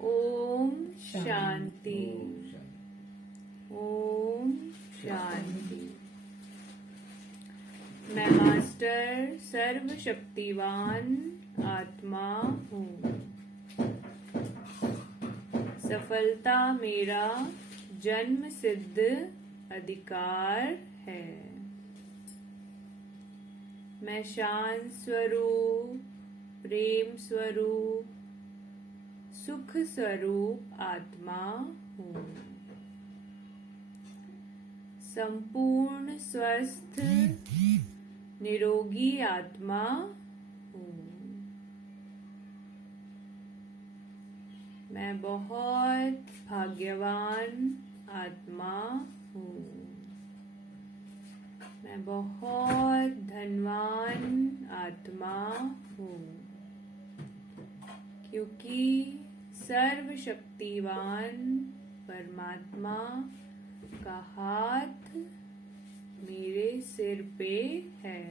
ओम शांति। ओम शांति। मैं मास्टर सर्वशक्तिवान आत्मा हूँ। सफलता मेरा जन्म सिद्ध अधिकार है। मैं शांत स्वरूप, प्रेम स्वरूप, सुख स्वरूप आत्मा हूँ। संपूर्ण स्वस्थ निरोगी आत्मा हूँ। मैं बहुत भाग्यवान आत्मा हूँ। मैं बहुत धनवान आत्मा हूँ, क्योंकि सर्वशक्तिवान परमात्मा का हाथ मेरे सिर पे है।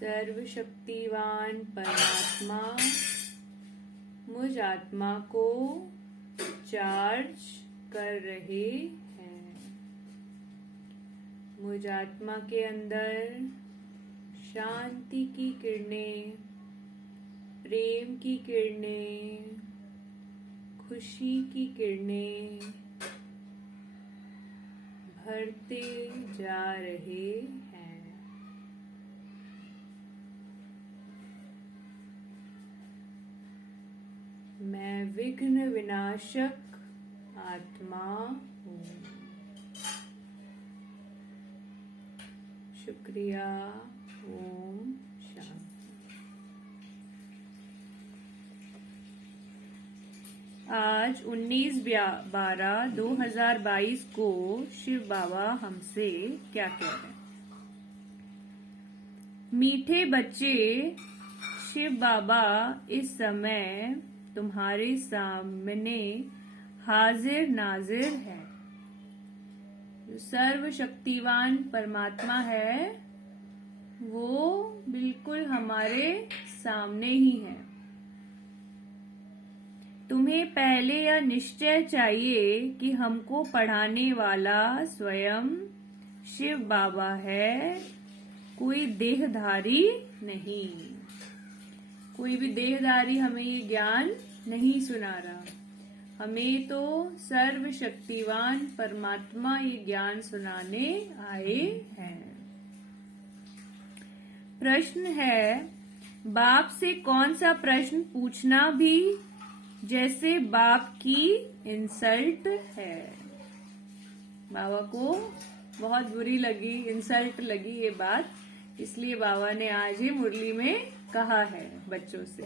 सर्वशक्तिवान परमात्मा मुझ आत्मा को चार्ज कर रहे हैं। मुझ आत्मा के अंदर शांति की किरणें, प्रेम की किरणें, खुशी की किरणें भरते जा रहे हैं। मैं विघ्न विनाशक आत्मा हूँ। शुक्रिया। ओम शांति। आज 19/12/2022 को शिव बाबा हमसे क्या कह रहे हैं? मीठे बच्चे, शिव बाबा इस समय तुम्हारे सामने हाजिर नाजिर है। जो सर्वशक्तिवान परमात्मा है वो बिल्कुल हमारे सामने ही है। तुम्हें पहले यह निश्चय चाहिए कि हमको पढ़ाने वाला स्वयं शिव बाबा है, कोई देहधारी नहीं। कोई भी देहधारी हमें ये ज्ञान नहीं सुना रहा। हमें तो सर्वशक्तिवान परमात्मा ये ज्ञान सुनाने आए हैं। प्रश्न है, बाप से कौन सा प्रश्न पूछना भी जैसे बाप की इंसल्ट है। बाबा को बहुत बुरी लगी, इंसल्ट लगी ये बात, इसलिए बाबा ने आज ही मुरली में कहा है बच्चों से।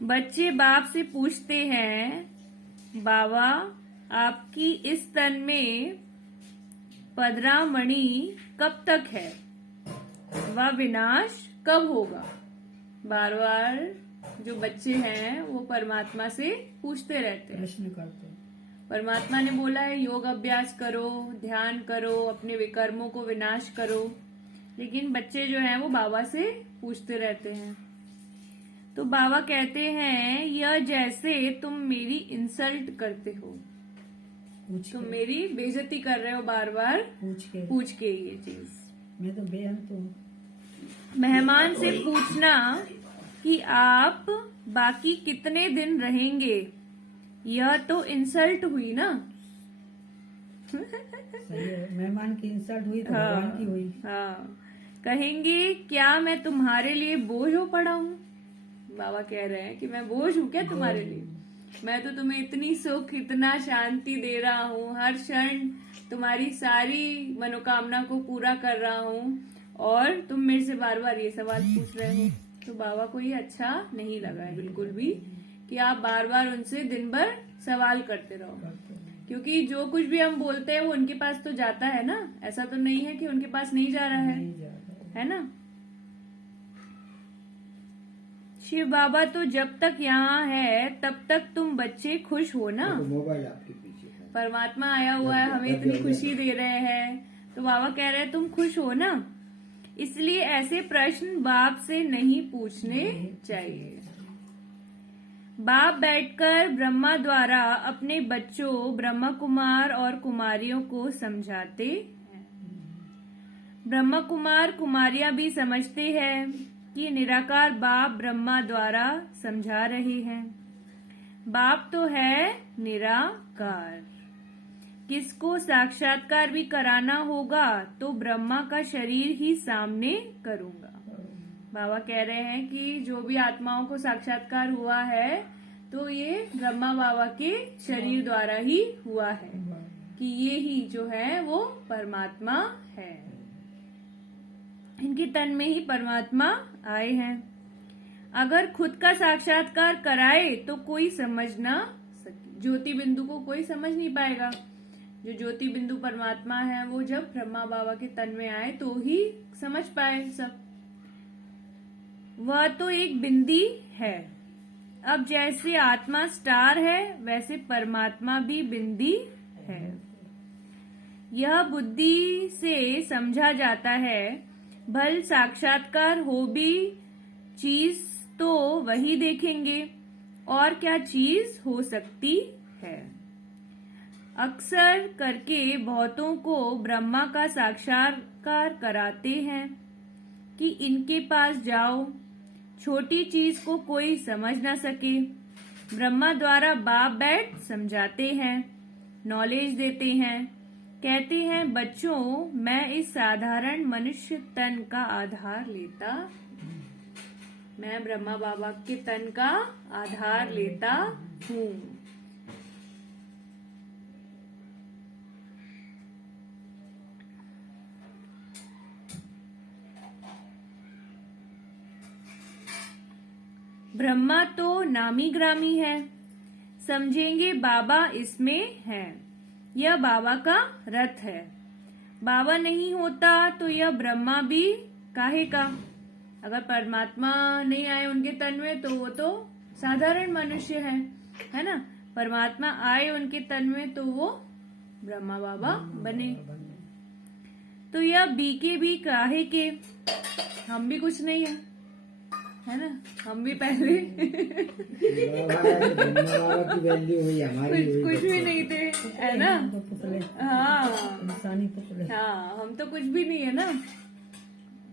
बच्चे बाप से पूछते हैं, बाबा आपकी इस तन में पदरामणि कब तक है? वह विनाश कब होगा? बार बार जो बच्चे हैं वो परमात्मा से पूछते रहते हैं, प्रश्न करते हैं। परमात्मा ने बोला है योग अभ्यास करो, ध्यान करो, अपने विकर्मों को विनाश करो, लेकिन बच्चे जो हैं वो बाबा से पूछते रहते हैं। तो बाबा कहते हैं, यह जैसे तुम मेरी इंसल्ट करते हो, तुम मेरी बेइज्जती कर रहे हो बार बार पूछ के ये चीज। मैं तो बेअंत हूँ। मेहमान से पूछना कि आप बाकी कितने दिन रहेंगे, यह तो इंसल्ट हुई ना। सही है, मेहमान की इंसल्ट हुई तो भगवान की हुई। हाँ, कहेंगे क्या मैं तुम्हारे लिए बोझ हो पड़ा हूँ? बाबा कह रहे हैं कि मैं बोझ हूँ क्या तुम्हारे लिए? मैं तो तुम्हें इतनी सुख, इतना शांति दे रहा हूँ, हर क्षण तुम्हारी सारी मनोकामना को पूरा कर रहा हूँ, और तुम मेरे से बार बार ये सवाल पूछ रहे हो। तो बाबा को ये अच्छा नहीं लगा है बिल्कुल भी कि आप बार बार उनसे दिन भर सवाल करते रहो, क्योंकि जो कुछ भी हम बोलते हैं वो उनके पास तो जाता है ना। ऐसा तो नहीं है कि उनके पास नहीं जा रहा है ना। शिव बाबा तो जब तक यहाँ है तब तक तुम बच्चे खुश हो ना। तो मोबाइल आपके पीछे है। परमात्मा आया हुआ है, हमें इतनी खुशी दे रहे हैं, तो बाबा कह रहे हैं तुम खुश हो ना। इसलिए ऐसे प्रश्न बाप से नहीं पूछने चाहिए। बाप बैठकर ब्रह्मा द्वारा अपने बच्चों ब्रह्मा कुमार और कुमारियों को समझाते हैं। ब्रह्मा कुमार कुमारियां भी समझते हैं कि निराकार बाप ब्रह्मा द्वारा समझा रहे हैं। बाप तो है निराकार। किसको साक्षात्कार भी कराना होगा तो ब्रह्मा का शरीर ही सामने करूंगा। बाबा कह रहे हैं कि जो भी आत्माओं को साक्षात्कार हुआ है तो ये ब्रह्मा बाबा के शरीर द्वारा ही हुआ है कि ये ही जो है वो परमात्मा है। इनके तन में ही परमात्मा आए हैं। अगर खुद का साक्षात्कार कराए तो कोई समझ ना सके। ज्योति बिंदु को कोई समझ नहीं पाएगा। जो ज्योति बिंदु परमात्मा है वो जब ब्रह्मा बाबा के तन में आए तो ही समझ पाए सब। वह तो एक बिंदी है। अब जैसे आत्मा स्टार है वैसे परमात्मा भी बिंदी है। यह बुद्धि से समझा जाता है। भल साक्षात्कार हो भी चीज तो वही देखेंगे और क्या चीज हो सकती है। अक्सर करके बहुतों को ब्रह्मा का साक्षात्कार कराते हैं कि इनके पास जाओ। छोटी चीज को कोई समझ ना सके। ब्रह्मा द्वारा बाप बैठ समझाते हैं, नॉलेज देते हैं। कहते हैं बच्चों मैं इस साधारण मनुष्य तन का आधार लेता। मैं ब्रह्मा बाबा के तन का आधार लेता हूँ। ब्रह्मा तो नामी ग्रामी है। समझेंगे बाबा इसमें है। यह बाबा का रथ है। बाबा नहीं होता तो यह ब्रह्मा भी काहे का। अगर परमात्मा नहीं आए उनके तन में तो वो तो साधारण मनुष्य है ना। परमात्मा आए उनके तन में तो वो ब्रह्मा बाबा बने। तो यह बीके भी काहे के। हम भी कुछ नहीं है ना। हम भी पहले कुछ भी नहीं थे है ना। हाँ हाँ हम तो कुछ भी नहीं है ना।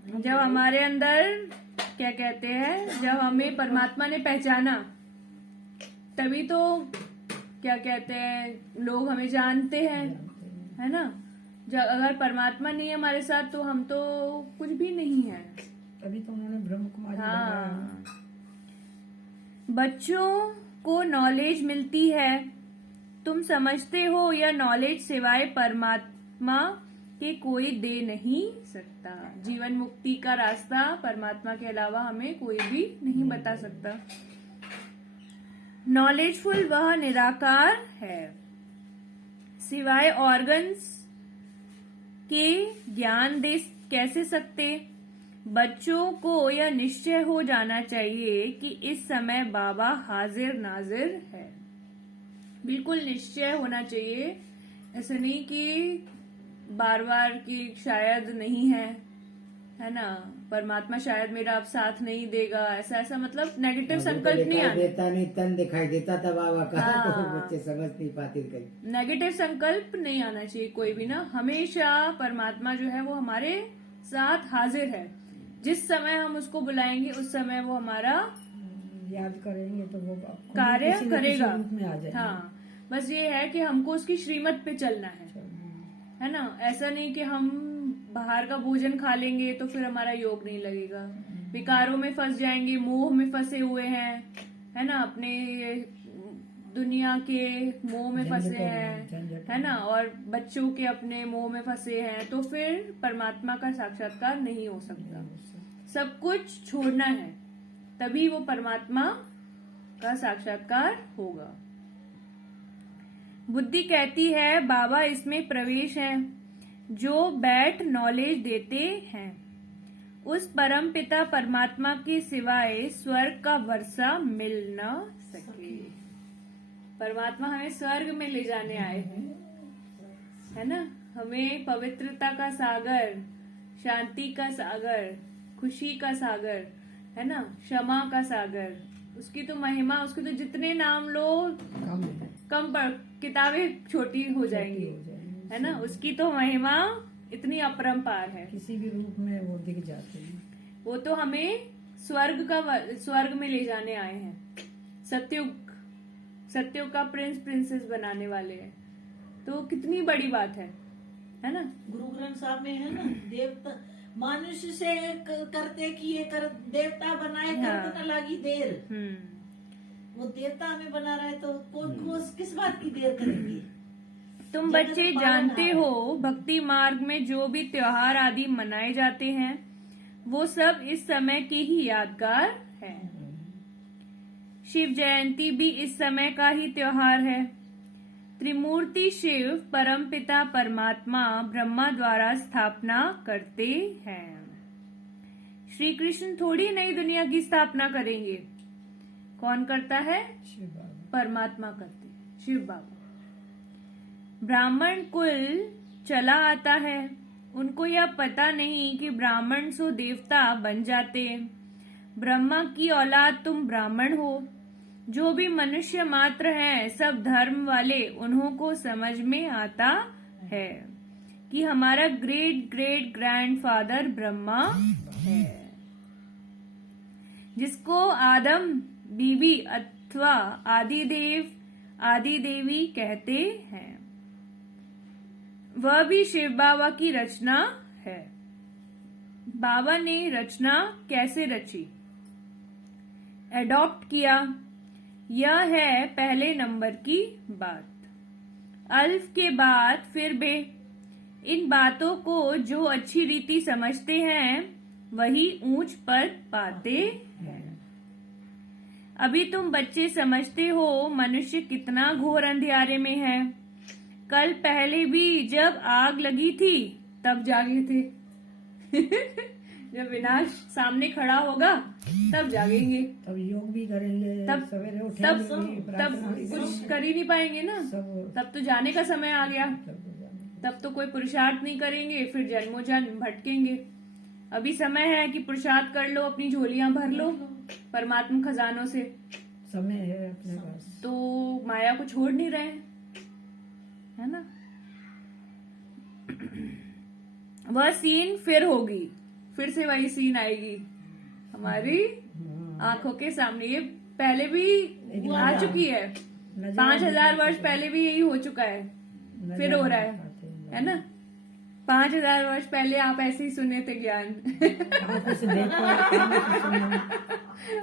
जब हमारे अंदर क्या कहते हैं जब हमें परमात्मा ने पहचाना तभी तो क्या कहते हैं लोग हमें जानते हैं है ना। जब अगर परमात्मा नहीं है हमारे साथ तो हम तो कुछ भी नहीं है। तभी तो उन्होंने ब्रह्म कुमारी हाँ। बच्चों को नॉलेज मिलती है। तुम समझते हो यह नॉलेज सिवाय परमात्मा के कोई दे नहीं सकता। जीवन मुक्ति का रास्ता परमात्मा के अलावा हमें कोई भी नहीं बता सकता। नॉलेजफुल वह निराकार है। सिवाय ऑर्गन्स के ज्ञान दे कैसे सकते। बच्चों को यह निश्चय हो जाना चाहिए कि इस समय बाबा हाजिर नाजिर है। बिल्कुल निश्चय होना चाहिए। ऐसा नहीं कि बार बार कि शायद नहीं है ना। परमात्मा शायद मेरा अब साथ नहीं देगा। ऐसा मतलब नेगेटिव संकल्प नहीं आना देता नहीं तन दिखाई देता था बाबा का। तो बच्चे समझ नहीं पाते कहीं। नेगेटिव संकल्प नहीं आना चाहिए कोई भी ना। हमेशा परमात्मा जो है वो हमारे साथ हाजिर है। जिस समय हम उसको बुलाएंगे उस समय वो हमारा याद करेंगे तो वो कार्य करेगा। में आ जाएगा। हाँ बस ये है कि हमको उसकी श्रीमत पे चलना है ना। ऐसा नहीं कि हम बाहर का भोजन खा लेंगे तो फिर हमारा योग नहीं लगेगा। विकारों में फंस जाएंगे, मोह में फंसे हुए हैं है ना। अपने दुनिया के मोह में फंसे हैं है ना। और बच्चों के अपने मोह में फंसे हैं तो फिर परमात्मा का साक्षात्कार नहीं हो सकता। सब कुछ छोड़ना है तभी वो परमात्मा का साक्षात्कार होगा। बुद्धि कहती है बाबा इसमें प्रवेश है। जो बैठ नॉलेज देते हैं उस परम पिता परमात्मा के सिवाय स्वर्ग का वर्षा मिल न सके। परमात्मा हमें स्वर्ग में ले जाने आए हैं है ना। हमें पवित्रता का सागर शांति का सागर, खुशी का सागर, है ना, क्षमा का सागर। उसकी तो महिमा, उसके तो जितने नाम लो कम है, कम पर किताबें छोटी हो जाएंगी, हो जाएंगे। है ना। उसकी तो महिमा इतनी अपरंपार है। किसी भी रूप में वो दिख जाते हैं। वो तो हमें स्वर्ग में ले जाने आए हैं। सत्युग का प्रिंसेस बनाने वाले हैं। तो कितनी बड़ी बात है ना। गुरु ग्रंथ साहब में है ना, देवता मनुष्य से करते किए कर देवता बनाए, करते न लगी देर। वो देवता हमें बना रहा है तो किस बात की देर करेंगे। तुम बच्चे जानते हो भक्ति मार्ग में जो भी त्योहार आदि मनाए जाते हैं वो सब इस समय की ही यादगार है। शिव जयंती भी इस समय का ही त्योहार है। त्रिमूर्ति शिव परमपिता परमात्मा ब्रह्मा द्वारा स्थापना करते हैं। श्री कृष्ण थोड़ी नई दुनिया की स्थापना करेंगे। कौन करता है? शिव बाबा। परमात्मा करते हैं, शिव बाबा। ब्राह्मण कुल चला आता है, उनको यह पता नहीं कि ब्राह्मण सो देवता बन जाते। ब्रह्मा की औलाद तुम ब्राह्मण हो। जो भी मनुष्य मात्र हैं सब धर्म वाले, उन्हों को समझ में आता है कि हमारा ग्रेट ग्रेट ग्रैंडफादर ब्रह्मा है, जिसको आदम बीबी अथवा आदिदेव आदि देवी कहते हैं। वह भी शिव बाबा की रचना है। बाबा ने रचना कैसे रची, एडॉप्ट किया, यह है पहले नंबर की बात। अल्फ के बाद फिर बे। इन बातों को जो अच्छी रीति समझते हैं वही ऊंच पद पाते हैं। अभी तुम बच्चे समझते हो मनुष्य कितना घोर अंधियारे में है। कल पहले भी जब आग लगी थी तब जागे थे। जब विनाश सामने खड़ा होगा तब जागेंगे। तब योग भी करेंगे, तब सवेरे तब उठेंगे, तब प्रार्थना भी कुछ करेंगे। कर ही नहीं पाएंगे ना। सब तब तो जाने का समय आ गया। सब तब तो कोई पुरुषार्थ नहीं करेंगे, फिर जन्मों जन्म भटकेंगे। अभी समय है कि पुरुषार्थ कर लो, अपनी झोलियां भर लो परमात्मा खजानों से। समय है अपने पास। तो माया को छोड़ नहीं रहे, है ना। वह सीन फिर होगी, फिर से वही सीन आएगी हमारी आंखों के सामने। ये पहले भी आ चुकी है, 5000 वर्ष पहले भी यही हो चुका है, फिर हो रहा है ना। 5000 वर्ष पहले आप ऐसे ही सुने थे ज्ञान। आंखों से देखो, कानों से सुनो,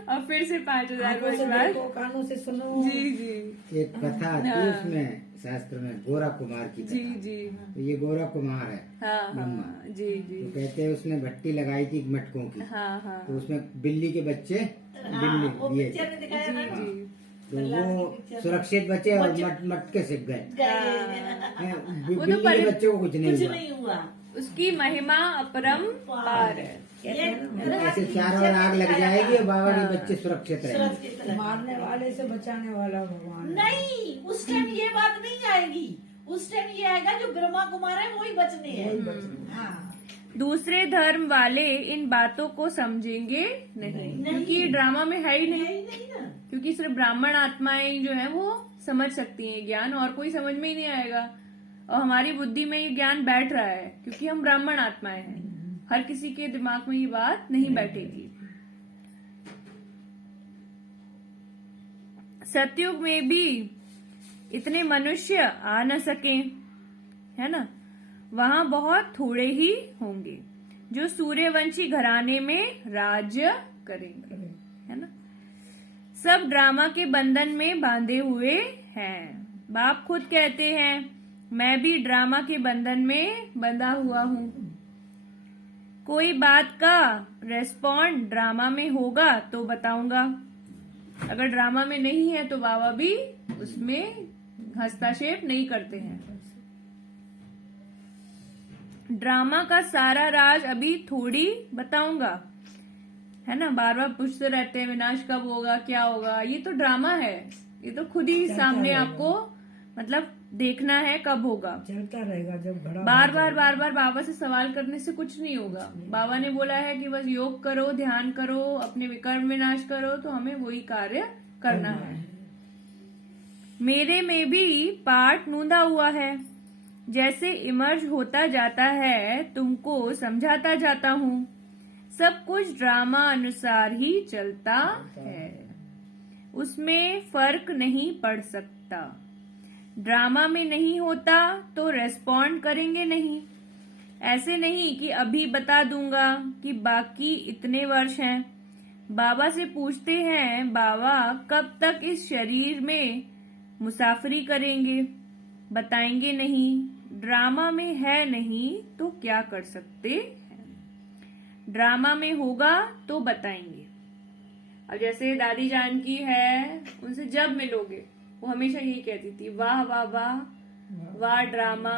और फिर से 5000 आंखों वर्ष से बाद। देखो, कानों से सुनो। जी जी एक कथा आती है उसमें शास्त्र में, गोरा कुमार की जी कथा। जी। तो ये गोरा कुमार है हाँ ब्रह्मा। हाँ जी जी। तो कहते हैं उसने भट्टी लगाई थी मटकों की, हाँ हाँ तो उसमें बिल्ली के बच्चे बिल्ली वो दिए पिक्चर थे। में दिखाया ना, जी जी। तो वो सुरक्षित बचे और मटके सिक गए। हैं, वो तो बिल्ली के बच्चे को कुछ नहीं कुछ हुआ। नहीं हुआ। उसकी महिमा अपरंपार है। ऐसे चारों ओर आग लग जाएगी और बाबा के बच्चे सुरक्षित रहेंगे। सुरक्षित रहे। मारने वाले से बचाने वाला भगवान है। नहीं, उस टाइम ये बात नहीं आएगी। उस टाइम ये आएगा जो ब्रह्मा कुमार है वही बचने हैं। हाँ। दूसरे धर्म वाले इन बातों को समझेंगे नहीं, क्योंकि ये ड्रामा में है ही नहीं। नहीं ना। क्योंकि सिर्फ ब्राह्मण आत्माएं जो है वो समझ सकती हैं ज्ञान, और कोई समझ में ही नहीं आएगा। और हमारी बुद्धि में ये ज्ञान बैठ रहा है क्योंकि हम ब्राह्मण आत्माएं हैं। हर किसी के दिमाग में ये बात नहीं बैठेगी। सतयुग में भी इतने मनुष्य आ न सके, है ना। वहां बहुत थोड़े ही होंगे जो सूर्यवंशी घराने में राज्य करेंगे, है ना। सब ड्रामा के बंधन में बांधे हुए हैं। बाप खुद कहते हैं मैं भी ड्रामा के बंधन में बंधा हुआ हूँ। कोई बात का रेस्पॉन्ड ड्रामा में होगा तो बताऊंगा, अगर ड्रामा में नहीं है तो बाबा भी उसमें हस्तक्षेप नहीं करते हैं। ड्रामा का सारा राज अभी थोड़ी बताऊंगा, है ना। बार बार पूछते रहते हैं विनाश कब होगा, क्या होगा। ये तो ड्रामा है, ये तो खुद ही सामने आपको मतलब देखना है कब होगा। चलता रहेगा जब घड़ा बार बार बाबा से सवाल करने से कुछ नहीं होगा। बाबा ने बोला है कि बस योग करो, ध्यान करो, अपने विकर्म विनाश करो, तो हमें वही कार्य करना है। मेरे में भी पाठ नूंदा हुआ है, जैसे इमर्ज होता जाता है तुमको समझाता जाता हूँ। सब कुछ ड्रामा अनुसार ही चलता है, उसमें फर्क नहीं पड़ सकता। ड्रामा में नहीं होता तो रेस्पॉन्ड करेंगे नहीं। ऐसे नहीं कि अभी बता दूंगा कि बाकी इतने वर्ष हैं। बाबा से पूछते हैं, बाबा कब तक इस शरीर में मुसाफरी करेंगे? बताएंगे नहीं। ड्रामा में है नहीं तो क्या कर सकते हैं? ड्रामा में होगा तो बताएंगे। अब जैसे दादी जानकी है, उनसे जब मिलोगे वो हमेशा यही कहती थी, वाह वाह वाह, वाह ड्रामा,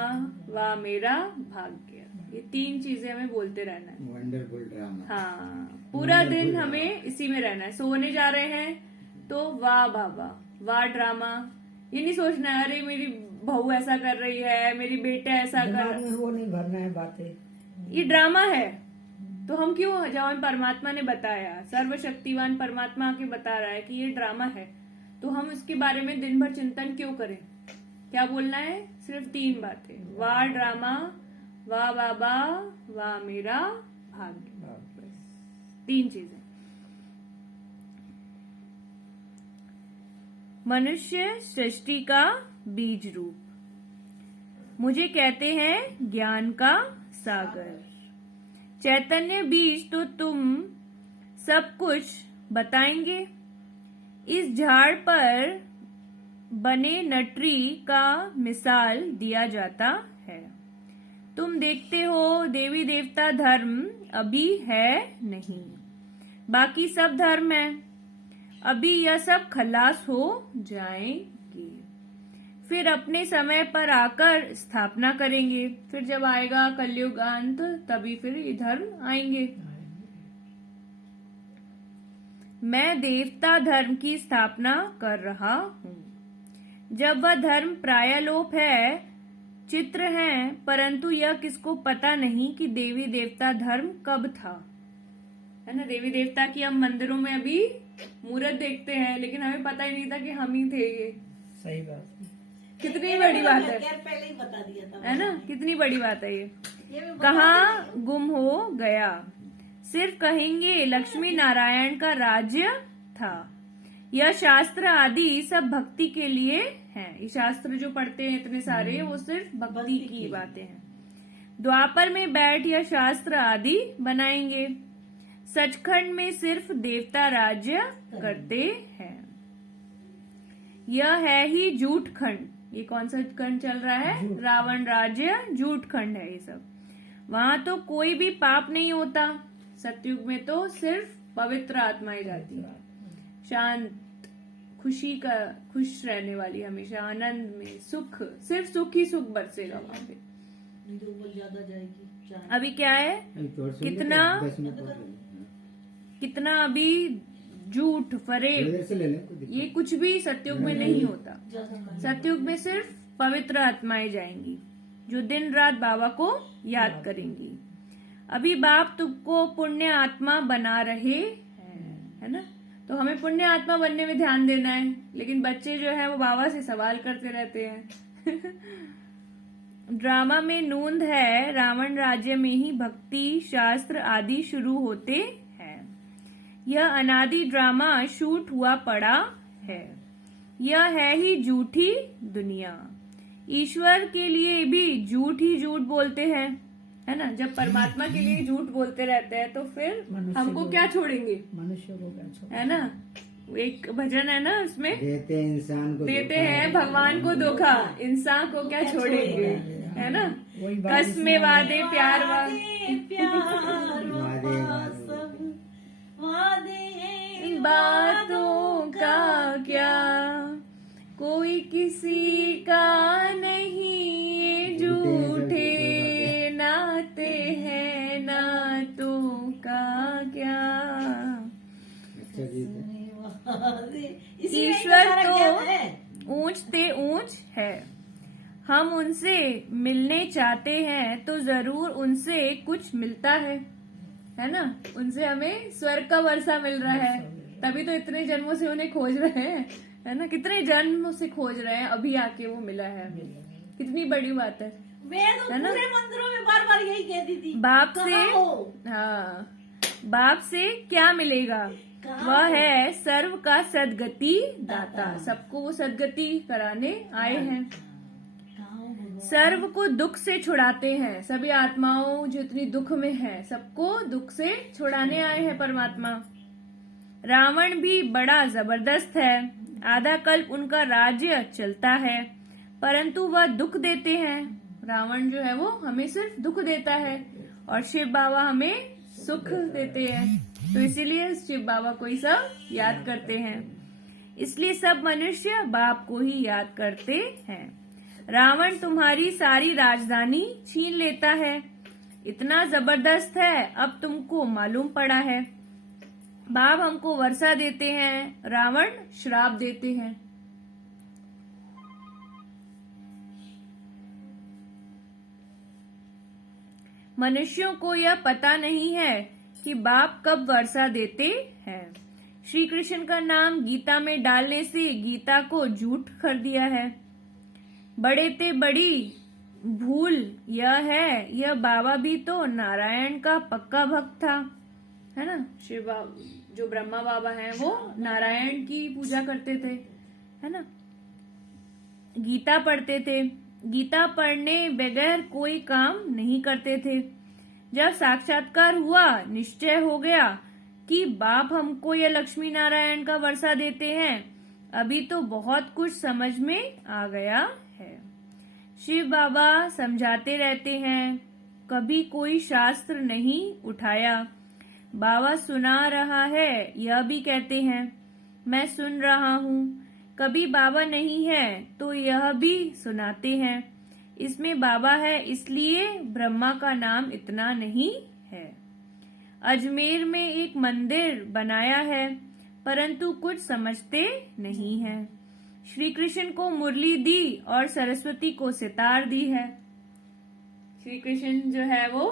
वाह मेरा भाग्य। ये 3 चीजें हमें बोलते रहना है। Wonderful drama. हाँ, पूरा दिन हमें इसी में रहना है। सोने जा रहे हैं तो वाह बाबा, वाह ड्रामा। ये नहीं सोचना है अरे मेरी बहू ऐसा कर रही है, मेरी बेटा ऐसा कर दिमाग में वो नहीं भरना है बातें। ये ड्रामा है। तो हम क्यों, जब हमें परमात्मा ने बताया, सर्वशक्तिवान परमात्मा आके बता रहा है कि ये ड्रामा है, तो हम इसके बारे में दिन भर चिंतन क्यों करें? क्या बोलना है? सिर्फ 3 बातें, वाह ड्रामा, वाह बाबा, वाह मेरा भाग्य। 3 चीजें। मनुष्य सृष्टि का बीज रूप, मुझे कहते हैं ज्ञान का सागर। चैतन्य बीज तो तुम सब कुछ बताएंगे। इस झाड़ पर बने नटरी का मिसाल दिया जाता है। तुम देखते हो देवी देवता धर्म अभी है नहीं, बाकी सब धर्म है। अभी यह सब खलास हो जाएंगे, फिर अपने समय पर आकर स्थापना करेंगे। फिर जब आएगा कलयुग अंत, तभी फिर ये धर्म आएंगे। मैं देवता धर्म की स्थापना कर रहा हूँ। जब वह धर्म प्रायलोप है, चित्र हैं, परंतु यह किसको पता नहीं कि देवी देवता धर्म कब था। है ना, देवी देवता की हम मंदिरों में अभी मूर्त देखते हैं, लेकिन हमें पता ही नहीं था कि हम ही थे ये। सही बात। कितनी बड़ी बात है, पहले ही बता दिया था, है ना, कितनी बड़ी बात है ये। ये भी कहाँ गुम हो गया? सिर्फ कहेंगे लक्ष्मी नारायण का राज्य था। यह शास्त्र आदि सब भक्ति के लिए हैं। ये शास्त्र जो पढ़ते हैं इतने सारे, वो सिर्फ भक्ति की बातें हैं। द्वापर में बैठ यह शास्त्र आदि बनाएंगे। सचखंड में सिर्फ देवता राज्य करते हैं। यह है ही झूठ खंड। ये कौन सा खंड चल रहा है? रावण राज्य, झूठ खंड है ये सब। वहां तो कोई भी पाप नहीं होता। सतयुग में तो सिर्फ पवित्र आत्माएं जाती है, शांत, खुश रहने वाली, हमेशा आनंद में, सुख, सिर्फ सुख ही सुख बरसेगा वहां पे। ज्यादा जाएगी। अभी क्या है, कितना कितना अभी झूठ, फरेब, ये कुछ भी सतयुग में नहीं होता। सतयुग में सिर्फ पवित्र आत्माएं जाएंगी जो दिन रात बाबा को याद करेंगी। अभी बाप तुमको पुण्य आत्मा बना रहे हैं, है ना, तो हमें पुण्य आत्मा बनने में ध्यान देना है। लेकिन बच्चे जो है वो बाबा से सवाल करते रहते हैं। ड्रामा में नूंद है, रावण राज्य में ही भक्ति शास्त्र आदि शुरू होते हैं। यह अनादि ड्रामा शूट हुआ पड़ा है। यह है ही झूठी दुनिया। ईश्वर के लिए भी झूठ ही झूठ बोलते हैं, है ना। जब परमात्मा के लिए झूठ बोलते रहते हैं तो फिर हमको क्या छोड़ेंगे, मनुष्य को क्या छोड़, है ना। एक भजन है ना, उसमें देते इंसान को, देते हैं भगवान को धोखा, इंसान को क्या छोड़ेंगे, है ना। कसमें वादे प्यार इन बातों का क्या, कोई किसी का नहीं, ये झूठे नाते हैं, नातों का क्या। ईश्वर तो ऊंच ते ऊंच है, हम उनसे मिलने चाहते हैं तो जरूर उनसे कुछ मिलता है ना। उनसे हमें स्वर्ग का वर्षा मिल रहा है, तभी तो इतने जन्मों से उन्हें खोज रहे हैं, है ना। कितने जन्म से खोज रहे हैं, अभी आके वो मिला है हमें। कितनी बड़ी बात है। मैं तो है ना? पूरे मंदिरों में बार बार यही कहती थी, बाप से कहाँ हो? हाँ, बाप से क्या मिलेगा? कहाँ वह हो? है सर्व का सदगति दाता। सबको वो सदगति कराने आए हैं। कहाँ हो भगवान? सर्व को दुख से छुड़ाते हैं। सभी आत्माओं जो इतनी दुख में है, सबको दुख से छुड़ाने आए हैं परमात्मा। रावण भी बड़ा जबरदस्त है। आधा कल्प उनका राज्य चलता है, परंतु वह दुख देते हैं। रावण जो है वो हमें सिर्फ दुख देता है, और शिव बाबा हमें सुख देते हैं। तो इसीलिए शिव बाबा को ही सब याद करते हैं। इसलिए सब मनुष्य बाप को ही याद करते हैं। रावण तुम्हारी सारी राजधानी छीन लेता है। इतना जबरदस्त है, अब तुमको मालूम पड़ा है। बाप हमको वर्षा देते हैं, रावण श्राप देते हैं। मनुष्यों को यह पता नहीं है कि बाप कब वर्षा देते हैं। श्री कृष्ण का नाम गीता में डालने से गीता को झूठ कर दिया है। बड़े ते बड़ी भूल यह है, यह बाबा भी तो नारायण का पक्का भक्त था, है ना। शिव बाबा जो ब्रह्मा बाबा हैं वो नारायण की पूजा करते थे, है ना। गीता पढ़ते थे। गीता पढ़ने बगैर कोई काम नहीं करते थे। जब साक्षात्कार हुआ, निश्चय हो गया कि बाप हमको यह लक्ष्मी नारायण का वर्षा देते हैं। अभी तो बहुत कुछ समझ में आ गया है। शिव बाबा समझाते रहते हैं, कभी कोई शास्त्र नहीं उठाया। बाबा सुना रहा है, यह भी कहते हैं मैं सुन रहा हूँ। कभी बाबा नहीं है तो यह भी सुनाते हैं, इसमें बाबा है, इसलिए ब्रह्मा का नाम इतना नहीं है। अजमेर में एक मंदिर बनाया है, परंतु कुछ समझते नहीं है। श्री कृष्ण को मुरली दी और सरस्वती को सितार दी है। श्री कृष्ण जो है वो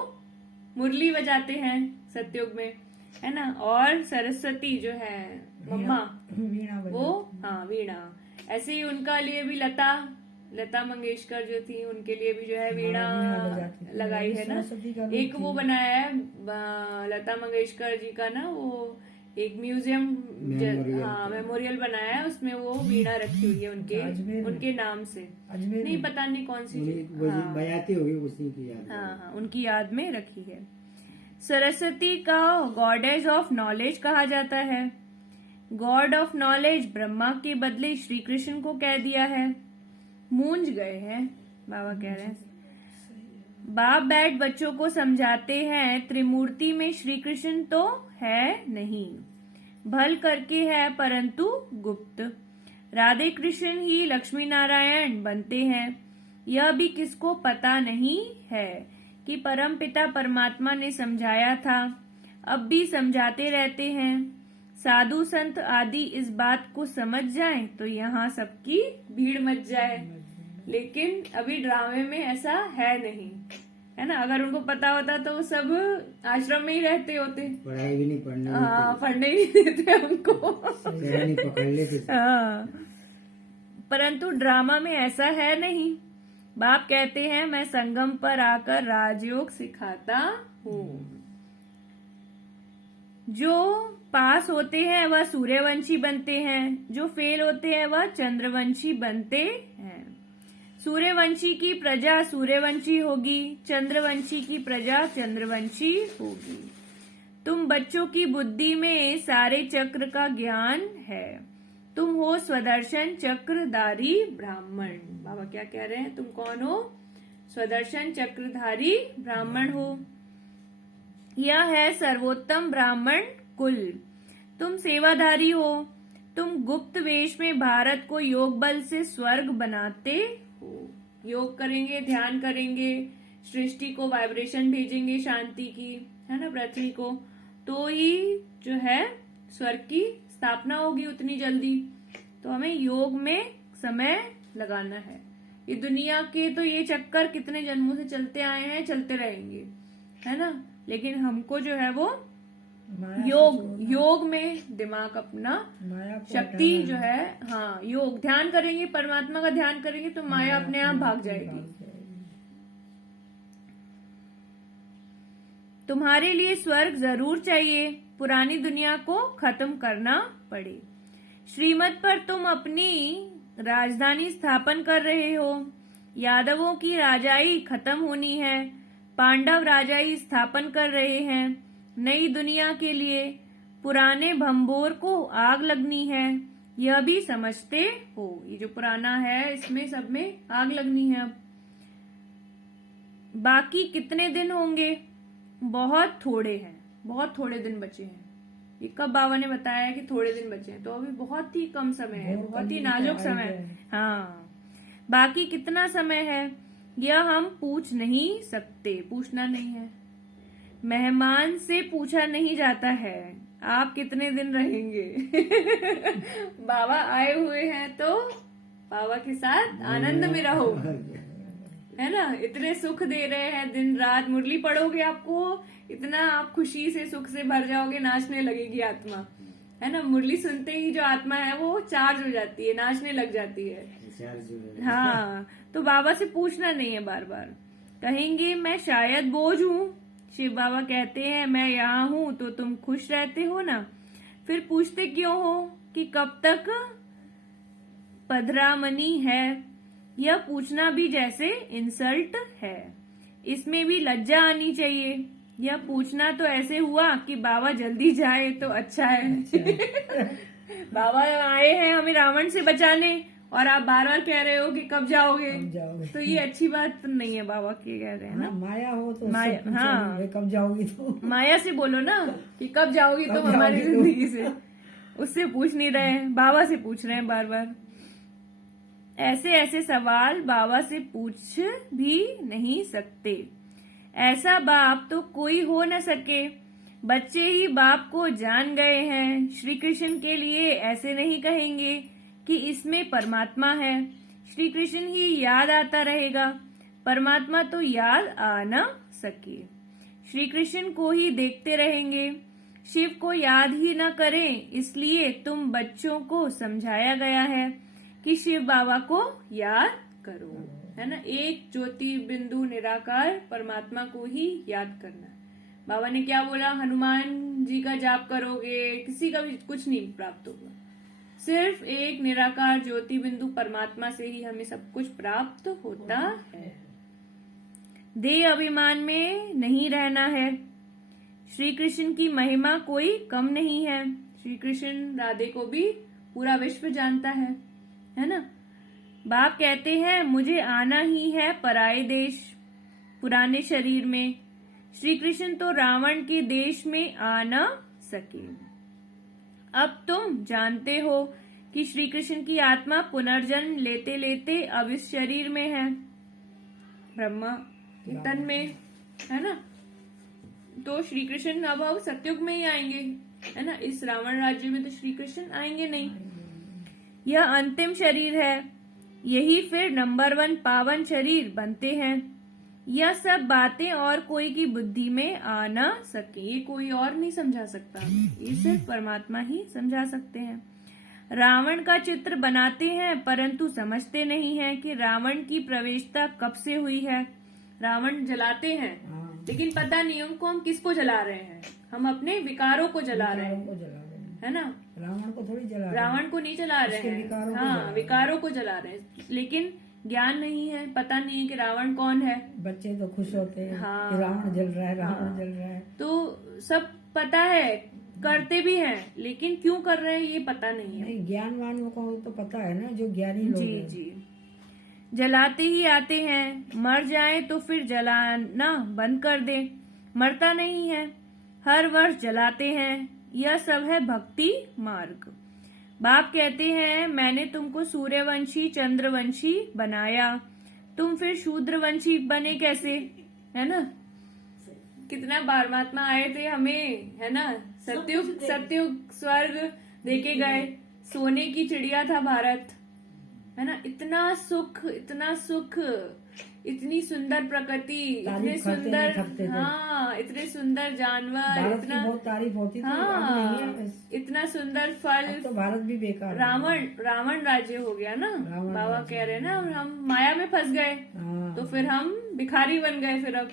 मुरली बजाते हैं सतयुग में, है ना। और सरस्वती जो है मम्मा, वीणा बजा। वो हाँ वीणा। ऐसे ही उनका लिए भी लता मंगेशकर जो थी, उनके लिए भी जो है वीणा बजाती थी। लगाई है ना। सरस्वती का एक रूप वो थी। बनाया है लता मंगेशकर जी का ना, वो एक म्यूजियम मेमोरियल। हाँ मेमोरियल बनाया है, उसमें वो वीणा रखी हुई है अजमेर में। उनके नाम से। अजमेर नहीं में। पता नहीं कौन सी हाँ। बजाती होगी उसी की याद में। हाँ, उनकी याद में रखी है। सरस्वती का गॉडेज ऑफ नॉलेज कहा जाता है। गॉड ऑफ नॉलेज ब्रह्मा के बदले श्री कृष्ण को कह दिया है। मूंज गए हैं, बाबा कह रहे हैं। बाप बैठ बच्चों को समझाते हैं, त्रिमूर्ति में श्री कृष्ण तो है नहीं, भल करके है परंतु गुप्त। राधे कृष्ण ही लक्ष्मी नारायण बनते हैं। यह भी किसको पता नहीं है कि परम पिता परमात्मा ने समझाया था, अब भी समझाते रहते हैं। साधु संत आदि इस बात को समझ जाएं तो यहाँ सबकी भीड़ मच जाए, लेकिन अभी ड्रामे में ऐसा है नहीं, है ना। अगर उनको पता होता तो वो सब आश्रम में ही रहते होते। पढ़ाई भी नहीं पढ़ने हाँ, पढ़ने ही नहीं देते उनको। नहीं पकड़ लेते। हाँ, परंतु ड्रामा में ऐसा है नहीं। बाप कहते हैं मैं संगम पर आकर राजयोग सिखाता हूँ। जो पास होते हैं वह सूर्यवंशी बनते हैं, जो फेल होते हैं वह चंद्रवंशी बनते हैं। सूर्यवंशी की प्रजा सूर्यवंशी होगी, चंद्रवंशी की प्रजा चंद्रवंशी होगी। तुम बच्चों की बुद्धि में सारे चक्र का ज्ञान है। तुम हो स्वदर्शन चक्रधारी ब्राह्मण। बाबा क्या कह रहे हैं, तुम कौन हो? स्वदर्शन चक्रधारी ब्राह्मण हो। यह है सर्वोत्तम ब्राह्मण कुल। तुम सेवाधारी हो। तुम गुप्त वेश में भारत को योग बल से स्वर्ग बनाते हो। योग करेंगे, ध्यान करेंगे, सृष्टि को वाइब्रेशन भेजेंगे शांति की, है ना, पृथ्वी को, तो ही जो है स्वर्ग की स्थापना होगी उतनी जल्दी। तो हमें योग में समय लगाना है, ये दुनिया के तो ये चक्कर कितने जन्मों से चलते आए हैं, चलते रहेंगे, है ना। लेकिन हमको जो है वो माया से योग में दिमाग अपना माया को शक्ति जो है, हाँ योग ध्यान करेंगे, परमात्मा का ध्यान करेंगे तो माया अपने आप भाग जाएगी। तुम्हारे लिए स्वर्ग जरूर चाहिए, पुरानी दुनिया को खत्म करना पड़े। श्रीमत पर तुम अपनी राजधानी स्थापन कर रहे हो। यादवों की राजाई खत्म होनी है, पांडव राजाई स्थापन कर रहे हैं। नई दुनिया के लिए पुराने भंबोर को आग लगनी है, यह भी समझते हो। ये जो पुराना है इसमें सब में आग लगनी है। अब बाकी कितने दिन होंगे? बहुत थोड़े हैं, बहुत थोड़े दिन बचे हैं। ये कब बाबा ने बताया कि थोड़े दिन बचे हैं? तो अभी बहुत ही कम समय है, बहुत ही नाजुक समय है। हाँ, बाकी कितना समय है यह हम पूछ नहीं सकते, पूछना नहीं है। मेहमान से पूछा नहीं जाता है आप कितने दिन रहेंगे। बाबा आए हुए हैं तो बाबा के साथ आनंद में रहो, है ना। इतने सुख दे रहे हैं, दिन रात मुरली पढ़ोगे आपको इतना आप खुशी से सुख से भर जाओगे, नाचने लगेगी आत्मा, है ना। मुरली सुनते ही जो आत्मा है वो चार्ज हो जाती है, नाचने लग जाती है। हाँ, तो बाबा से पूछना नहीं है बार बार। कहेंगे मैं शायद बोझ हूँ, शिव बाबा कहते हैं मैं यहाँ हूँ तो तुम खुश रहते हो ना, फिर पूछते क्यों हो कि कब तक पधरामनी है। यह पूछना भी जैसे इंसल्ट है, इसमें भी लज्जा आनी चाहिए। यह पूछना तो ऐसे हुआ कि बाबा जल्दी जाए तो अच्छा है। बाबा आए हैं हमें रावण से बचाने और आप बार बार कह रहे हो कि कब जाओगे, तो ये अच्छी बात नहीं है। बाबा के कह रहे हैं ना, माया हो तो माया, हाँ कब जाओगी तो माया से बोलो ना कि कब जाओगी तुम हमारी जिंदगी से, उससे पूछ नहीं रहे हैं, बाबा से पूछ रहे हैं बार बार। ऐसे ऐसे सवाल बाबा से पूछ भी नहीं सकते। ऐसा बाप तो कोई हो न सके, बच्चे ही बाप को जान गए हैं। श्री कृष्ण के लिए ऐसे नहीं कहेंगे कि इसमें परमात्मा है, श्री कृष्ण ही याद आता रहेगा, परमात्मा तो याद आ न सके। श्री कृष्ण को ही देखते रहेंगे, शिव को याद ही न करें, इसलिए तुम बच्चों को समझाया गया है कि शिव बाबा को याद करो, है ना। एक ज्योति बिंदु निराकार परमात्मा को ही याद करना। बाबा ने क्या बोला? हनुमान जी का जाप करोगे किसी का भी कुछ नहीं प्राप्त होगा, सिर्फ एक निराकार ज्योति बिंदु परमात्मा से ही हमें सब कुछ प्राप्त होता है। देह अभिमान में नहीं रहना है। श्री कृष्ण की महिमा कोई कम नहीं है। श्री कृष्ण राधे को भी पूरा विश्व जानता है ना। बाप कहते हैं मुझे आना ही है पराये देश, पुराने शरीर में। श्री कृष्ण तो रावण के देश में आ न सके। अब तुम जानते हो कि श्री कृष्ण की आत्मा पुनर्जन्म लेते लेते अब इस शरीर में है, ब्रह्मा के तन में, है ना। तो श्री कृष्ण अब सत्युग में ही आएंगे, है ना। इस रावण राज्य में तो श्री कृष्ण आएंगे नहीं। यह अंतिम शरीर है, यही फिर नंबर 1 पावन शरीर बनते हैं। यह सब बातें और कोई की बुद्धि में आ न सके, ये कोई और नहीं समझा सकता, ये सिर्फ परमात्मा ही समझा सकते हैं। रावण का चित्र बनाते हैं परंतु समझते नहीं हैं कि रावण की प्रवेशता कब से हुई है। रावण जलाते हैं लेकिन पता नहीं उनको हम किसको जला रहे हैं, हम अपने विकारों को जला रहे हैं, है ना। रावण को थोड़ी जला, रावण को नहीं जला रहे हैं, हाँ विकारों को जला रहे हैं। लेकिन ज्ञान नहीं है, पता नहीं है कि रावण कौन है। बच्चे तो खुश होते हैं हाँ, कि रावण जल रहा है, रावण जल रहा है। तो सब पता है, करते भी हैं, लेकिन क्यों कर रहे हैं ये पता नहीं है। नहीं, ज्ञानवानों को तो पता है ना, जो ज्ञानी लोग जी हैं। जी, जलाते ही आते हैं, मर जाए तो फिर जलाना बंद कर दे, मरता नहीं है, हर वर्ष जलाते हैं। यह सब है भक्ति मार्ग। बाप कहते हैं मैंने तुमको सूर्यवंशी चंद्रवंशी बनाया, तुम फिर शूद्रवंशी बने कैसे, है ना। कितना परमात्मा आए थे हमें, है ना। सत्युग स्वर्ग देके गए, सोने की चिड़िया था भारत, है ना, इतना सुख, इतनी सुंदर प्रकृति, इतने तारीफ करते सुंदर, नहीं थकते थे। हाँ, इतने सुंदर जानवर, भारत की इतना, बहुत तारीफ होती थी, अब हाँ, नहीं है। इतना सुंदर फल। अब तो भारत भी बेकार है। रावण राज्य हो गया ना, रावण बाबा राज्य। कह रहे हैं ना, हम माया में फंस गए, हाँ। तो फिर हम भिखारी बन गए। फिर अब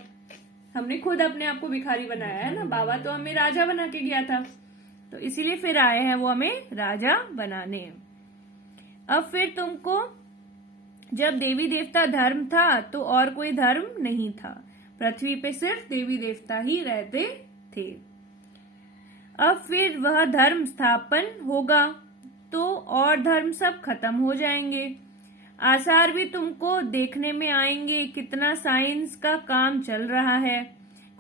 हमने खुद अपने आप को भिखारी बनाया है ना, बाबा तो हमें राजा बना के गया था, तो इसीलिए फिर आए हैं वो हमें राजा बनाने। अब फिर तुमको, जब देवी देवता धर्म था तो और कोई धर्म नहीं था, पृथ्वी पे सिर्फ देवी देवता ही रहते थे। अब फिर वह धर्म स्थापन होगा तो और धर्म सब खत्म हो जाएंगे। आसार भी तुमको देखने में आएंगे, कितना साइंस का काम चल रहा है।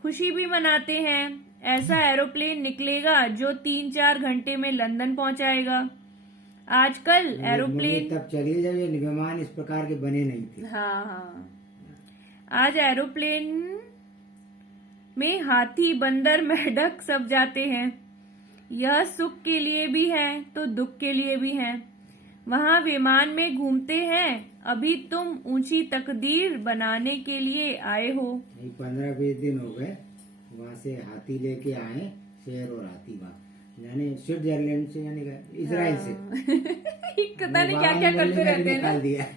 खुशी भी मनाते हैं, ऐसा एरोप्लेन निकलेगा जो 3-4 घंटे में लंदन पहुंचाएगा। आजकल एरोप्लेन, तब चलिए जब ये विमान इस प्रकार के बने नहीं थे। हाँ, आज एरोप्लेन में हाथी, बंदर, मेंढक सब जाते हैं। यह सुख के लिए भी है तो दुख के लिए भी है। वहाँ विमान में घूमते हैं, अभी तुम ऊंची तकदीर बनाने के लिए आए हो। 15-20 दिन हो गए, वहाँ से हाथी लेके आए, शेर और हाथी, वहाँ यानी स्विट्जरलैंड से, यानी इजराइल से। पता नहीं क्या क्या करते रहते हैं ना।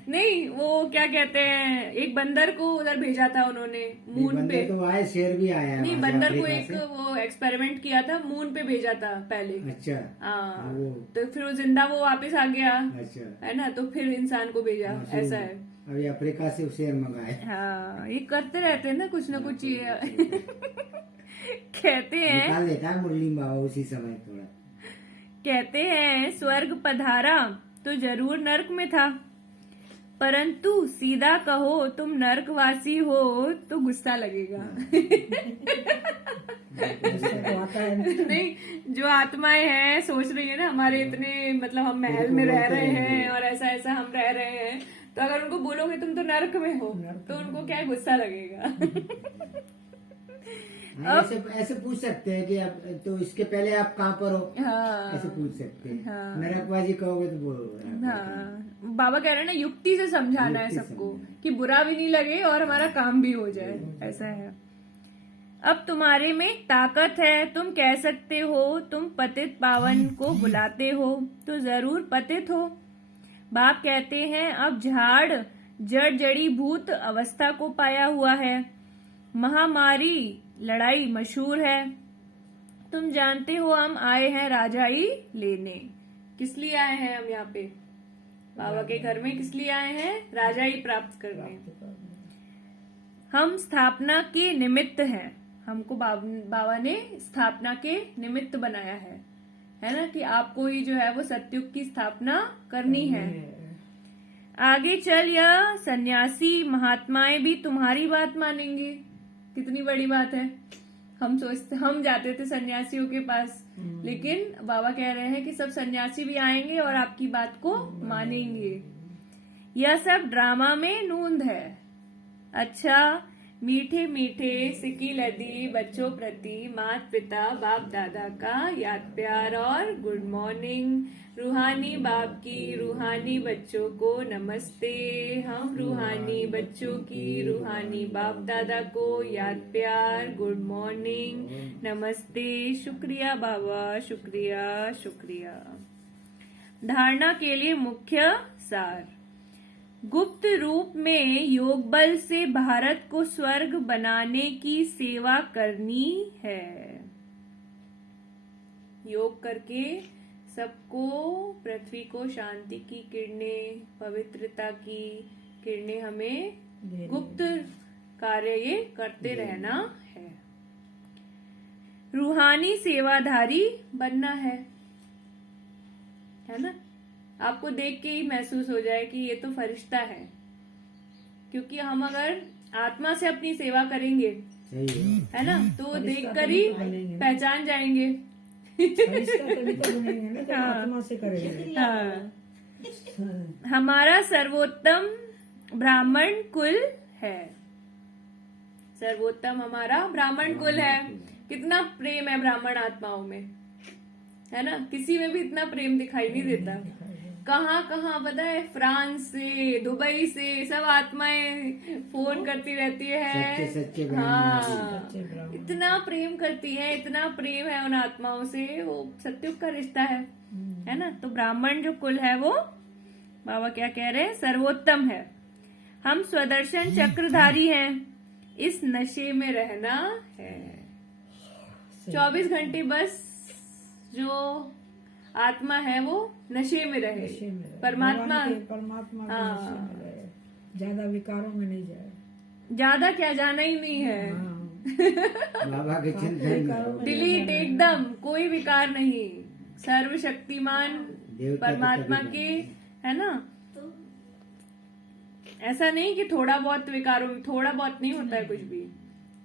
नहीं, वो क्या कहते हैं, एक बंदर को उधर भेजा था उन्होंने मून पे। तो आए, शेर भी आया। नहीं, बंदर को एक वो एक्सपेरिमेंट किया था, मून पे भेजा था पहले। अच्छा। हाँ, वो तो फिर वो जिंदा वो वापस आ गया, अच्छा, है ना, तो फिर इंसान को भेजा, ऐसा है। अभी अफ्रीका से शेर मंगाए। हाँ, ये करते रहते हैं ना कुछ ना कुछ ये। कहते हैं, निकाल देता है मुरली बाबा उसी समय थोड़ा। कहते हैं स्वर्ग पधारा तो जरूर नर्क में था, परंतु सीधा कहो तुम नर्कवासी हो तो गुस्सा लगेगा। तो आता है। नहीं, जो आत्माएं हैं सोच रही है ना, हमारे इतने मतलब हम महल में रह रहे हैं और ऐसा ऐसा हम रह रहे हैं, तो अगर उनको बोलोगे तुम तो नर्क में हो, तो उनको क्या है, गुस्सा लगेगा। ऐसे पूछ सकते हैं कि आप तो इसके पहले आप कहाँ पर हो, हाँ, ऐसे पूछ सकते हैं। हाँ। नरकबाजी कहोगे तो बोलो। हाँ, बाबा कह रहे हैं ना, युक्ति से समझाना है युक्ति सबको, समझाना। कि बुरा भी नहीं लगे और हमारा काम भी हो जाए, ऐसा है। अब तुम्हारे में ताकत है, तुम कह सकते हो तुम पतित पावन को बुलाते हो तो जरूर पतित हो। बाप कहते हैं अब झाड़ जड़ जड़ी भूत अवस्था को पाया हुआ है। महामारी लड़ाई मशहूर है, तुम जानते हो हम आए हैं राजाई लेने। किस लिए आए हैं हम यहाँ पे बाबा के घर में, किस लिए आए हैं, राजाई प्राप्त करने। हम स्थापना के निमित्त हैं, हमको बाबा ने स्थापना के निमित्त बनाया है ना, कि आपको ही जो है वो सतयुग की स्थापना करनी है। आगे चल यह सन्यासी महात्माएं भी तुम्हारी बात मानेंगे। कितनी बड़ी बात है, हम जाते थे सन्यासियों के पास, लेकिन बाबा कह रहे हैं कि सब सन्यासी भी आएंगे और आपकी बात को मानेंगे। यह सब ड्रामा में नूंद है। अच्छा, मीठे मीठे सिकी लदी बच्चों प्रति माता पिता बाप दादा का याद प्यार और गुड मॉर्निंग। रूहानी बाप की रूहानी बच्चों को नमस्ते। हम रूहानी बच्चों की रूहानी बाप दादा को याद प्यार, गुड मॉर्निंग, नमस्ते। शुक्रिया बाबा, शुक्रिया शुक्रिया। धारणा के लिए मुख्य सार। गुप्त रूप में योग बल से भारत को स्वर्ग बनाने की सेवा करनी है। योग करके सबको, पृथ्वी को शांति की किरणें, पवित्रता की किरणें हमें गुप्त कार्य ये करते रहना है। रूहानी सेवाधारी बनना है ना। आपको देख के ही महसूस हो जाए कि ये तो फरिश्ता है, क्योंकि हम अगर आत्मा से अपनी सेवा करेंगे, है ना, तो देख कर ही पहचान जाएंगे। तभी तो बनेंगे ना, तो आत्मा से करेंगे। हाँ। हमारा सर्वोत्तम ब्राह्मण कुल है। सर्वोत्तम हमारा ब्राह्मण कुल है। कितना प्रेम है ब्राह्मण आत्माओं में, है ना, किसी में भी इतना प्रेम दिखाई नहीं देता। कहाँ कहाँ पता है, फ्रांस से, दुबई से सब आत्माएं फोन करती रहती सच्चे है। सच्चे हाँ, सच्चे ब्राह्मण। इतना प्रेम करती है, इतना प्रेम है उन आत्माओं से, वो सत्युग का रिश्ता है ना। तो ब्राह्मण जो कुल है वो, बाबा क्या कह रहे हैं, सर्वोत्तम है। हम स्वदर्शन चक्रधारी हैं, इस नशे में रहना है। 24 घंटे बस जो आत्मा है वो नशे में रहे, नशे में रहे। परमात्मा, भगवान के परमात्मा के हाँ। नशे में रहे, ज्यादा विकारों में नहीं जाए। ज्यादा क्या जाना ही नहीं है। हाँ। बाबा के चिंतन विकारों में डिलीट एकदम, कोई विकार नहीं, सर्वशक्तिमान देवता तो परमात्मा कभी के, नहीं। है ना। तो ऐसा नहीं कि थोड़ा बहुत विकारों में, थोड़ा बहुत नहीं होता है कुछ भी,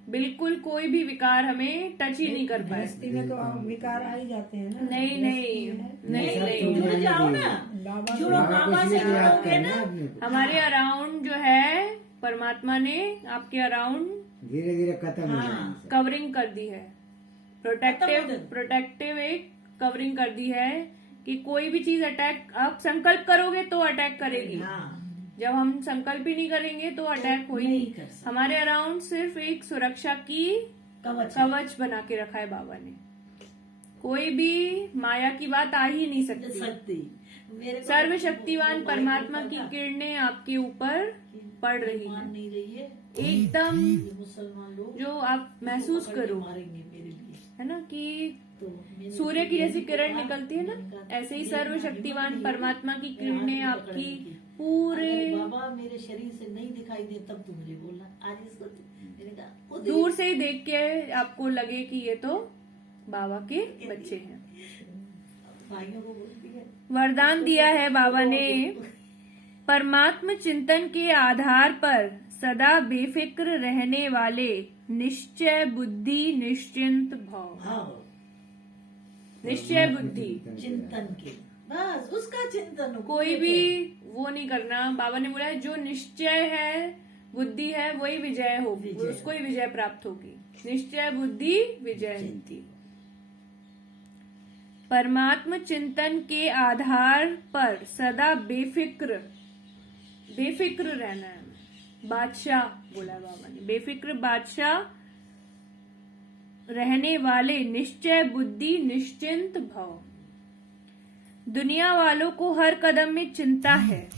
बिल्कुल कोई भी विकार हमें टच ही नहीं कर पाए। गृहस्थी में तो विकार आ ही जाते हैं ना। नहीं नहीं नहीं सब नहीं, छोड़ जुड़ जाने जाओ दिए। ना, बाबा जुड़ो बाबा को बाबा से इसलिए याद जुड़ोगे करना ना। अपने को। हमारे अराउंड जो है परमात्मा ने आपके अराउंड धीरे धीरे खत्म हो हाँ। जाएंगे सब। कवरिंग कर दी है, खत्म। प्रोटेक्टिव एक कवरिंग कर दी है कि कोई भी चीज अटैक, आप संकल्प करोगे तो अटैक करेगी, हाँ, जब हम संकल्प ही नहीं करेंगे तो अटैक हो ही नहीं नहीं। कर सकते। हमारे अराउंड सिर्फ एक सुरक्षा की कवच बना के रखा है बाबा ने, कोई भी माया की बात आ ही नहीं सकती। सकती। मेरे को सर्वशक्तिवान वो परमात्मा बोला की था किरणें आपके ऊपर कि पड़ रही मान है, नहीं रही है, एकदम ये मुसलमान लोग जो आप महसूस पकड़ के करो, मारेंगे मेरे लिए। है ना, कि तो मैंने सूर्य की जैसी यही किरण कहा, निकलती है ना, मैंने कहा, ऐसे ही मेरे सर्वशक्तिवान हाथ में परमात्मा की मेरे किरणें हाथ में आपकी पकड़ने की। पूरे अगर बाबा मेरे शरीर से नहीं दिखाई दे तब तू मुझे बोलना। आज इसको मैंने कहा वो दूर से ही देख के आपको लगे कि ये तो बाबा के बच्चे हैं। भाइयों को बोलती है वरदान दिया है बाबा ने, परमात्म चिंतन के आधार पर सदा बेफिक्र रहने वाले निश्चय बुद्धि निश्चिंत भाव, भाव निश्चय बुद्धि, चिंतन के, बस उसका चिंतन हो। कोई भी वो नहीं करना। बाबा ने बोला है जो निश्चय है, बुद्धि है, वही विजय होगी, विजय। उसको ही विजय प्राप्त होगी। निश्चय बुद्धि विजय। परमात्म चिंतन के आधार पर सदा बेफिक्र, बेफिक्र रहना है। बादशाह बोला बाबा ने, बेफिक्र बादशाह रहने वाले निश्चय बुद्धि निश्चिंत भव। दुनिया वालों को हर कदम में चिंता है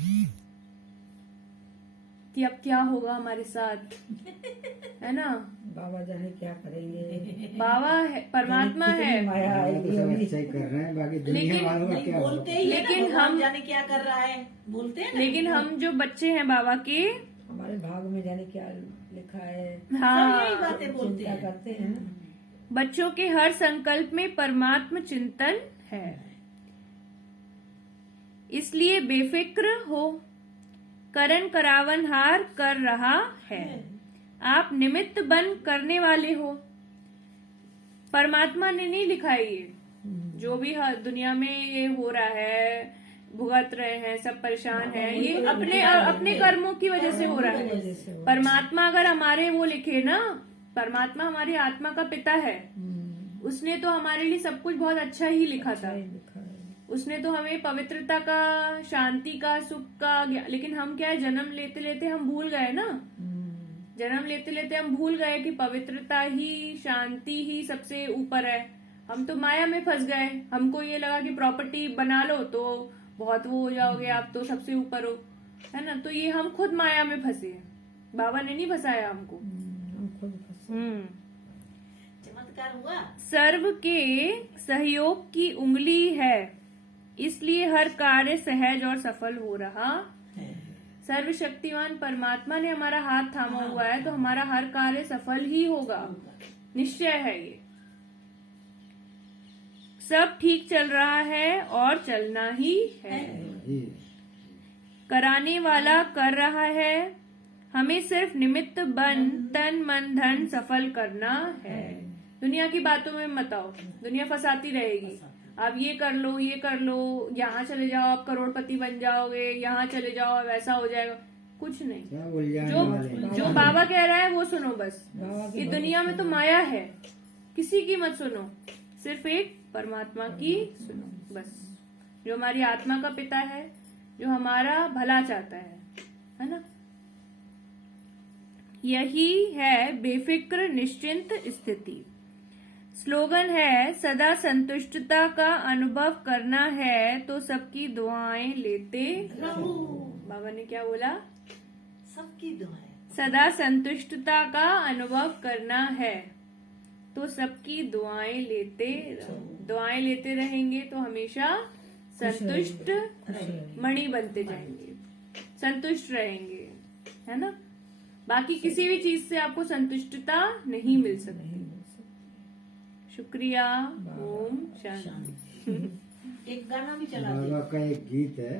कि अब क्या होगा हमारे साथ, है ना। बाबा जाने क्या करेंगे। बाबा है, परमात्मा कितनी है, माया बाबा तो आएगी सब अभी। अच्छा ही कर रहे हैं, बाकी दुनिया लेकिन वालों का नहीं क्या बोलते होगा। ही है ना, लेकिन भगवान हम- जाने क्या कर रहा है, बोलते हैं ना। लेकिन हम जो बच्चे हैं बाबा के, हमारे भाग में जाने क्या लिखा है, सब यही हाँ, बातें बोलते चिंता हैं। करते हैं। बच्चों के हर संकल्प में परमात्म चिंतन है, इसलिए बेफिक्र हो। करण करावन हार कर रहा है, आप निमित्त बन करने वाले हो। परमात्मा ने नहीं लिखा है ये, जो भी दुनिया में ये हो रहा है, भुगत रहे हैं, सब परेशान है, ये अपने अपने कर्मों की वजह से हो रहा है। वजह से हो। परमात्मा अगर हमारे वो लिखे ना, परमात्मा हमारी आत्मा का पिता है, उसने तो हमारे लिए सब कुछ बहुत अच्छा ही लिखा था। सही लिखा है। उसने तो हमें पवित्रता का, शांति का, सुख का, लेकिन हम क्या है, जन्म लेते लेते हम भूल गए ना, जन्म लेते लेते हम भूल गए कि पवित्रता ही, शांति ही सबसे ऊपर है। हम तो माया में फंस गए, हमको ये लगा कि प्रॉपर्टी बना लो तो बहुत वो हो जाओगे, आप तो सबसे ऊपर हो, है ना। तो ये हम खुद माया में फंसे हैं, बाबा ने नहीं फंसाया हमको। हम खुद फंसे। चमत्कार हुआ। सर्व के सहयोग की उंगली है, इसलिए हर कार्य सहज और सफल हो रहा। सर्वशक्तिमान परमात्मा ने हमारा हाथ थामा हुआ है, तो हमारा हर कार्य सफल ही होगा, निश्चय है ये। सब ठीक चल रहा है और चलना ही है, जी। कराने वाला कर रहा है, हमें सिर्फ निमित्त बन तन मन धन सफल करना है। दुनिया की बातों में मत आओ, दुनिया फंसाती रहेगी। आप ये कर लो, ये कर लो, यहाँ चले जाओ, आप करोड़पति बन जाओगे, यहाँ चले जाओ, वैसा हो जाएगा, कुछ नहीं। सब उलझाने जो वाले हैं। जो बाबा कह रहा है वो सुनो बस। बाबा की ये दुनिया में तो माया है, किसी की मत सुनो, सिर्फ एक परमात्मा की सुनो बस। जो हमारी आत्मा का पिता है, जो हमारा भला चाहता है ना। यही है बेफिक्र निश्चिंत स्थिति। स्लोगन है, सदा संतुष्टता का अनुभव करना है तो सबकी दुआएं लेते रहो। बाबा ने क्या बोला? सबकी दुआएं। सदा संतुष्टता का अनुभव करना है तो सबकी दुआएं लेते रहो। दुआएं लेते रहेंगे तो हमेशा संतुष्ट मणि बनते जाएंगे, संतुष्ट रहेंगे, है ना। बाकी किसी भी चीज से आपको संतुष्टता नहीं मिल सकती। शुक्रिया। ओम शांति। एक गाना भी चला दे। बाबा का एक गीत है,